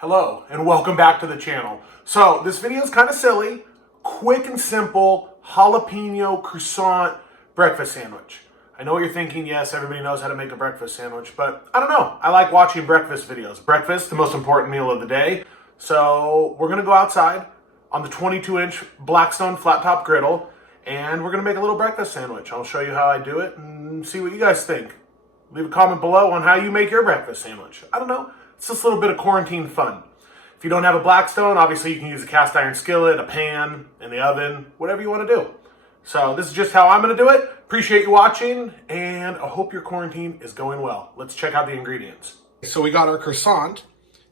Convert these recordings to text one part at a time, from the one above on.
Hello, and welcome back to the channel. So, this video is kind of silly. Quick and simple jalapeno croissant breakfast sandwich. I know what you're thinking, yes, everybody knows how to make a breakfast sandwich, but I don't know. I like watching breakfast videos. Breakfast, the most important meal of the day. So, we're going to go outside on the 22-inch Blackstone Flat Top Griddle, and we're going to make a little breakfast sandwich. I'll show you how I do it and see what you guys think. Leave a comment below on how you make your breakfast sandwich. I don't know. It's just a little bit of quarantine fun. If you don't have a Blackstone, obviously you can use a cast iron skillet, a pan, in the oven, whatever you want to do. So this is just how I'm going to do it. Appreciate you watching, and I hope your quarantine is going well. Let's check out the ingredients. So we got our croissant,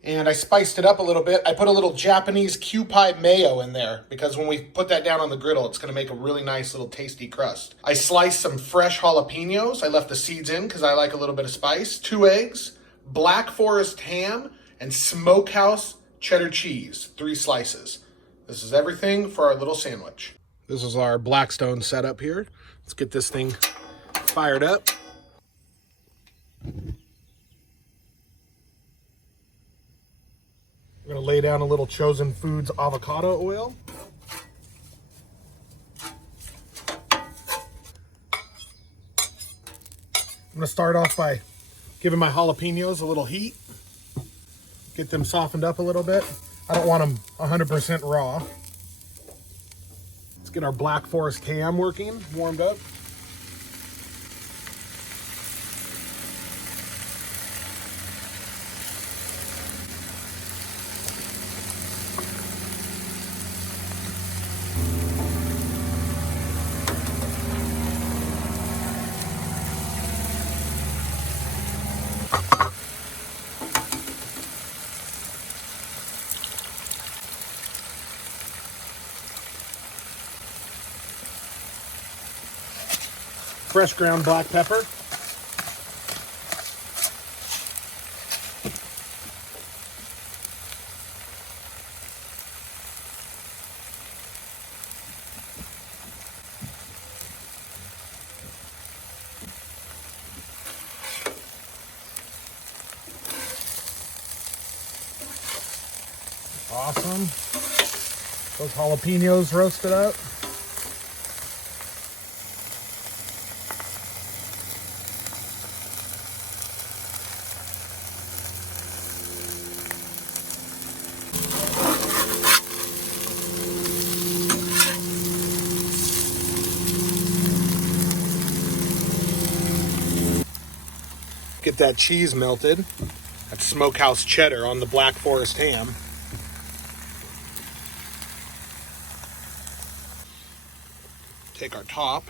and I spiced it up a little bit. I put a little Japanese Kewpie mayo in there, because when we put that down on the griddle, it's going to make a really nice little tasty crust. I sliced some fresh jalapenos. I left the seeds in because I like a little bit of spice. 2 eggs. Black Forest ham, and smokehouse cheddar cheese, 3 slices. This is everything for our little sandwich. This is our Blackstone setup here. Let's get this thing fired up. We're gonna lay down a little Chosen Foods avocado oil. I'm gonna start off by giving my jalapenos a little heat. Get them softened up a little bit. I don't want them 100% raw. Let's get our Black Forest ham warmed up. Fresh ground black pepper. Awesome. Those jalapenos roasted up. Get that cheese melted. That's smokehouse cheddar on the Black Forest ham. Take our top.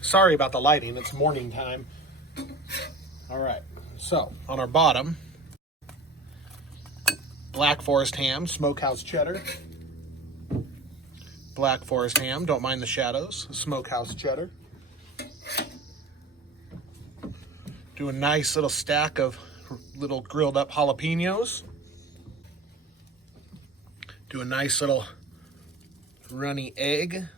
Sorry about the lighting, it's morning time. All right, so on our bottom, Black Forest ham, smokehouse cheddar. Black Forest ham, don't mind the shadows, smokehouse cheddar. Do a nice little stack of little grilled up jalapenos. Do a nice little runny egg.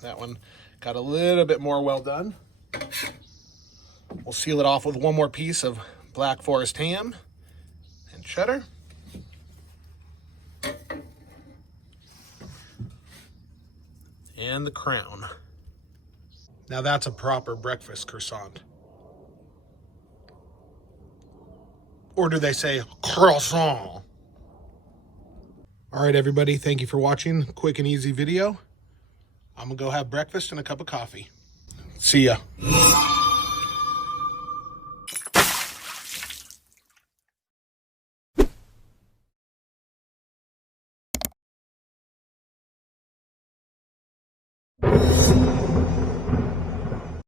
That one got a little bit more well done. We'll seal it off with one more piece of Black Forest ham and cheddar. And the crown. Now that's a proper breakfast croissant. Or do they say croissant? All right, everybody, thank you for watching. Quick and easy video. I'm gonna go have breakfast and a cup of coffee. See ya.